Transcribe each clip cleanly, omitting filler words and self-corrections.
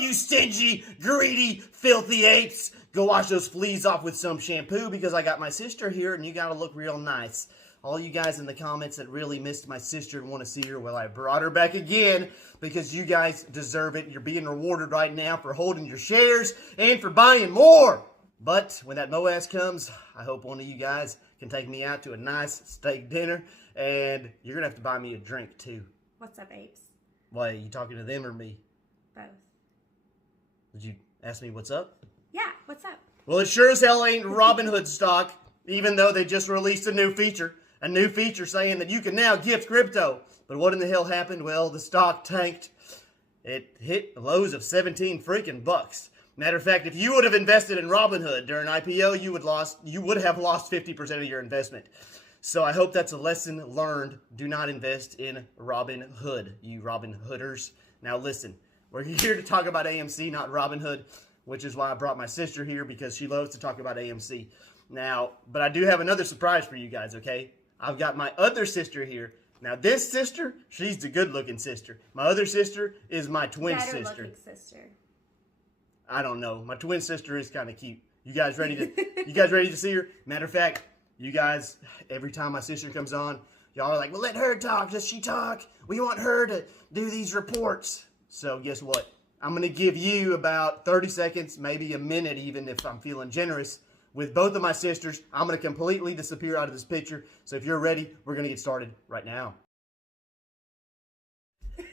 you stingy, greedy, filthy apes. Go wash those fleas off with some shampoo because I got my sister here and you gotta look real nice. All you guys in the comments that really missed my sister and want to see her, well, I brought her back again because you guys deserve it. You're being rewarded right now for holding your shares and for buying more. But when that MOASS comes, I hope one of you guys can take me out to a nice steak dinner, and you're going to have to buy me a drink, too. What's up, Apes? Why, are you talking to them or me? Both. Did you ask me what's up? Yeah, what's up? Well, it sure as hell ain't Robinhood stock, even though they just released a new feature saying that you can now gift crypto. But what in the hell happened? Well, the stock tanked. It hit lows of 17 freaking bucks. Matter of fact, if you would have invested in Robinhood during IPO, you would have lost 50% of your investment. So I hope that's a lesson learned. Do not invest in Robinhood, you Robin Hooders. Now listen, we're here to talk about AMC, not Robinhood, which is why I brought my sister here, because she loves to talk about AMC. Now, but I do have another surprise for you guys, okay? I've got my other sister here. Now, this sister, she's the good-looking sister. My other sister is my twin sister. Better-looking sister. I don't know. My twin sister is kind of cute. You guys ready to see her? Matter of fact, you guys, every time my sister comes on, y'all are like, well, let her talk. Does she talk? We want her to do these reports. So guess what? I'm going to give you about 30 seconds, maybe a minute even if I'm feeling generous. With both of my sisters, I'm going to completely disappear out of this picture. So if you're ready, we're going to get started right now.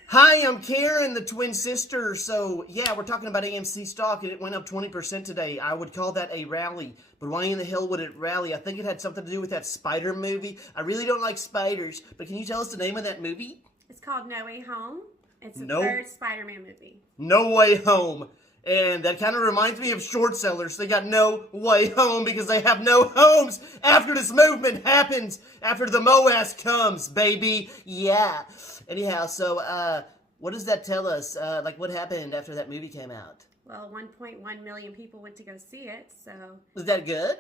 Hi, I'm Karen, the twin sister. So, yeah, we're talking about AMC stock, and it went up 20% today. I would call that a rally. But why in the hell would it rally? I think it had something to do with that spider movie. I really don't like spiders, but can you tell us the name of that movie? It's called No Way Home. It's the third Spider-Man movie. No Way Home. And that kind of reminds me of short sellers. They got no way home because they have no homes after this movement happens, after the MOASS comes, baby. Yeah. Anyhow, so what does that tell us? Like, what happened after that movie came out? Well, 1.1 million people went to go see it, so... Was that good?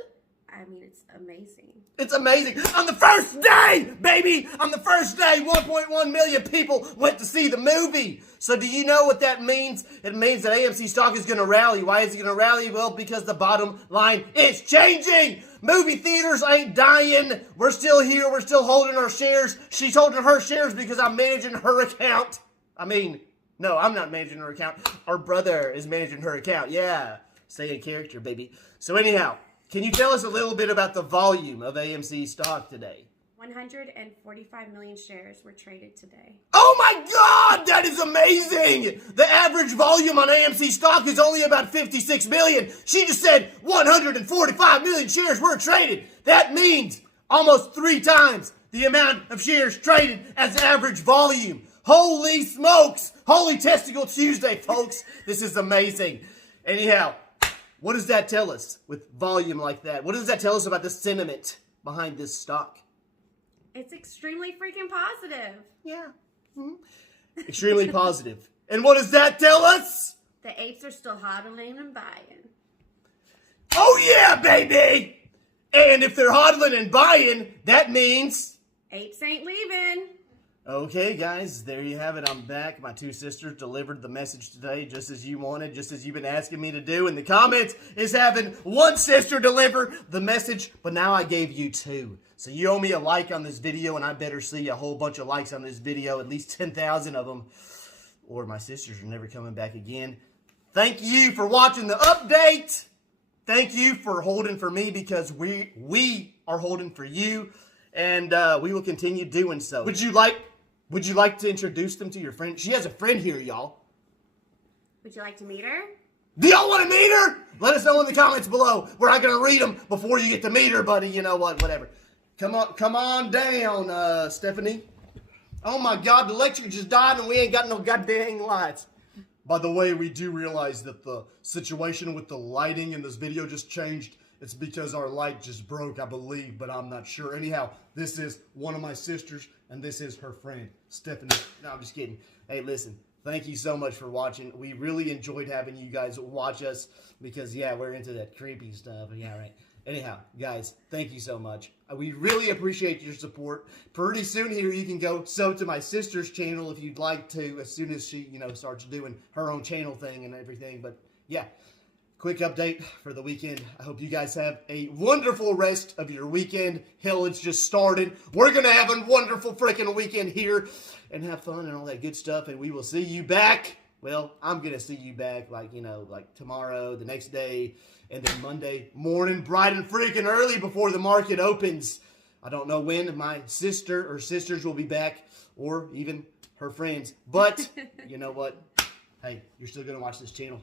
I mean, it's amazing. It's amazing. On the first day, baby! On the first day, 1.1 million people went to see the movie. So do you know what that means? It means that AMC stock is going to rally. Why is it going to rally? Well, because the bottom line is changing. Movie theaters ain't dying. We're still here. We're still holding our shares. She's holding her shares because I'm managing her account. I mean, no, I'm not managing her account. Our brother is managing her account. Yeah. Stay in character, baby. So anyhow, can you tell us a little bit about the volume of AMC stock today? 145 million shares were traded today. Oh my God, that is amazing! The average volume on AMC stock is only about 56 million. She just said 145 million shares were traded. That means almost 3 times the amount of shares traded as average volume. Holy smokes! Holy Testicle Tuesday, folks. This is amazing. Anyhow, what does that tell us with volume like that? What does that tell us about the sentiment behind this stock? It's extremely freaking positive. Yeah. Extremely positive. And what does that tell us? The apes are still hodling and buying. Oh yeah, baby! And if they're hodling and buying, that means... apes ain't leaving. Okay, guys, there you have it. I'm back. My 2 sisters delivered the message today just as you wanted, just as you've been asking me to do in the comments, is having 1 sister deliver the message, but now I gave you 2. So you owe me a like on this video, and I better see a whole bunch of likes on this video, at least 10,000 of them, or my sisters are never coming back again. Thank you for watching the update. Thank you for holding for me, because we are holding for you, and we will continue doing so. Would you like to introduce them to your friend? She has a friend here, y'all. Would you like to meet her? Do y'all want to meet her? Let us know in the comments below. We're not going to read them before you get to meet her, buddy. You know what? Whatever. Come on down, Stephanie. Oh my God, the electric just died and we ain't got no goddamn lights. By the way, we do realize that the situation with the lighting in this video just changed. It's because our light just broke, I believe, but I'm not sure. Anyhow, this is one of my sisters, and this is her friend, Stephanie. No, I'm just kidding. Hey, listen, thank you so much for watching. We really enjoyed having you guys watch us because, yeah, we're into that creepy stuff. Yeah, right. Anyhow, guys, thank you so much. We really appreciate your support. Pretty soon here, you can go sub to my sister's channel if you'd like to, as soon as she, starts doing her own channel thing and everything. But yeah, quick update for the weekend. I hope you guys have a wonderful rest of your weekend. Hell, it's just started. We're going to have a wonderful freaking weekend here and have fun and all that good stuff. And we will see you back. Well, I'm going to see you back like tomorrow, the next day, and then Monday morning, bright and freaking early before the market opens. I don't know when my sister or sisters will be back, or even her friends. But you know what? Hey, you're still going to watch this channel.